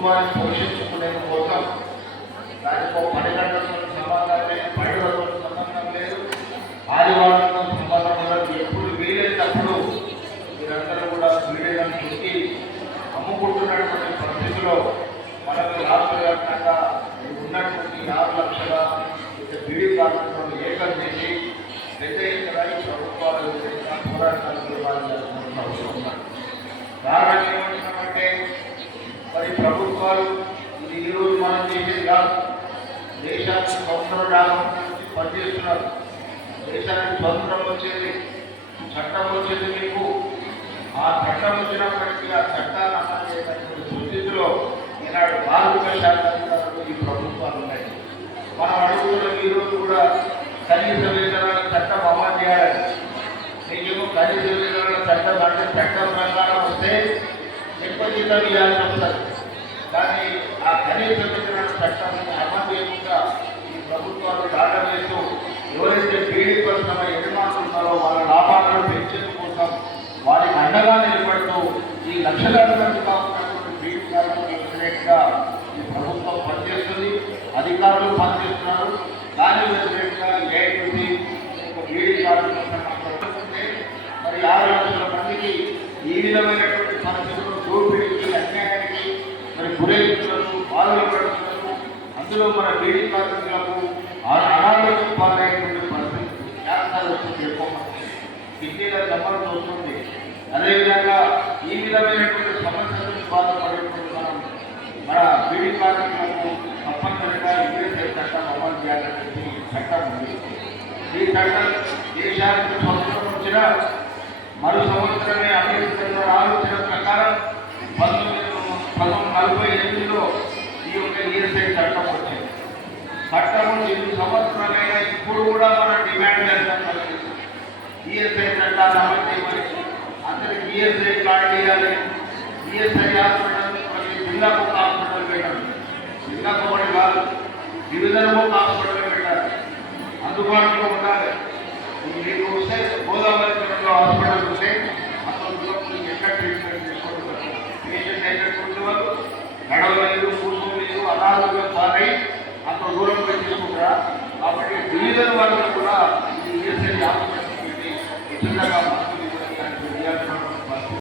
కుటుంబాన్ని పోషించుకునే కోసం దానికి ఒక 10 గంటలతో సంబంధం లేదు, పండుగలతో సంబంధం లేదు, ఆదివారంతో సంబంధం లేదు. ఎప్పుడు వీలైనప్పుడు మీరందరూ కూడా వీడియోలను చుట్టి అమ్ముకుంటున్నటువంటి పరిస్థితిలో మనకు రాష్ట్ర వ్యాప్తంగా ఉన్నటువంటి 6 లక్షల బీడీ కార్మికులను ఏకం చేసి పెద్ద ఎత్తున ప్రభుత్వాల వ్యతిరేకంగా పోరాటాలు నిర్వహించాల్సిన అవసరం ఉన్నది. కారణం ఏమంటున్నామంటే మరి ప్రభుత్వాలు ఇది ఈరోజు మనం చేసేది కాదు. దేశానికి స్వతంత్రం రావడానికి పనిచేస్తున్నారు. దేశానికి స్వతంత్రం వచ్చేది, చట్టం వచ్చేది మీకు. ఆ చట్టం వచ్చినప్పటికీ ఆ చట్టాన్ని అమలు చేయడానికి స్థితిలో ఈనాడు కార్మిక శాఖ అధికారులు ఈ ప్రభుత్వాలు ఉన్నాయి. మనం అడుగుతున్న ఈరోజు కూడా కనీస వేతనాల చట్టం అమలు చేయాలని. నీకేమో కనీస వేతనాల చట్టం అంటే చట్టం ప్రకారం వస్తే ఎక్కువ జీతం ఇవ్వాల్సి వస్తుంది. కానీ ఆ కనీస వేతనాల చట్టాన్ని అమలు చేయకుండా ఈ ప్రభుత్వాలు దాటం వేస్తూ ఎవరైతే బీడీ పరిశ్రమ యజమానులు ఉన్నారో వాళ్ళ లాభాలను పెంచేందుకు కోసం వారికి అండగా నిలబడుతూ ఈ లక్షలాది మంది కాకుండా బీడీ కార్మికులకు వ్యతిరేకంగా ఈ ప్రభుత్వం పనిచేస్తుంది, అధికారులు పనిచేస్తున్నారు. దాని వ్యతిరేకంగా ఏఐటీసీ బీడీ కార్మికులు మరి 6 లక్షల మందికి ఈ విధమైనటువంటి పరిస్థితులు దోపిడీకి, అన్యాయానికి మరి గురైతులకు, బాధలు పడుతున్నారు. అందులో మన బీడీ కార్మికులకు అనారోగ్యం పాలైనటువంటి పరిస్థితి, క్యాన్సర్ వస్తుంది, ఎక్కువ మంది కిడ్నీల జబ్బలు వస్తుంది. అదేవిధంగా ఈ విధమైనటువంటి సమస్యలకు బాధపడేటువంటి మన బీడీ కార్మికులకు తప్పనిసరిగా యుఎస్ఐ చట్టం అమలు చేయాలని చట్టం ఉంది. ఈ చట్టం దేశానికి స్వతంత్రం వచ్చిన మరో సంవత్సరమే అంబేద్కర్ ఆలోచన ప్రకారం 1948లో ఈ యొక్క యుఎస్ఐ చట్టం వచ్చింది. చట్టము 8 సంవత్సరాలైనా ఇప్పుడు కూడా మనం డిమాండ్ చేస్తాం. ఈఎస్ఐ చట్టాన్ని అమలు చేయమని, అందరికి ఈఎస్ఐ కార్డు ఇవ్వాలి. ఈఎస్ఐ హాస్పిటల్ ప్రతి జిల్లాకు ఒక హాస్పిటల్ పెట్టాలి. జిల్లాకు ఒకటి కాదు, వివిధలకు ఒక హాస్పిటల్ పెట్టాలి, అందుబాటులో ఉండాలి. మీకు వస్తే గోదావరిలో హాస్పిటల్ ఉంటే అసలు ఎక్కడ ట్రీట్మెంట్ తీసుకుంటున్నారు. పేషెంట్ అయినటువంటి వాళ్ళు నడవలేదు, కూర్చోలేదు, అనారోగ్యం పాలై అంత దూరం తీసుకుంటారా. కాబట్టి వివిధ వాళ్ళు కూడా ఈ ఈఎస్ఐ హాస్పిటల్ పెట్టి ఉచితంగా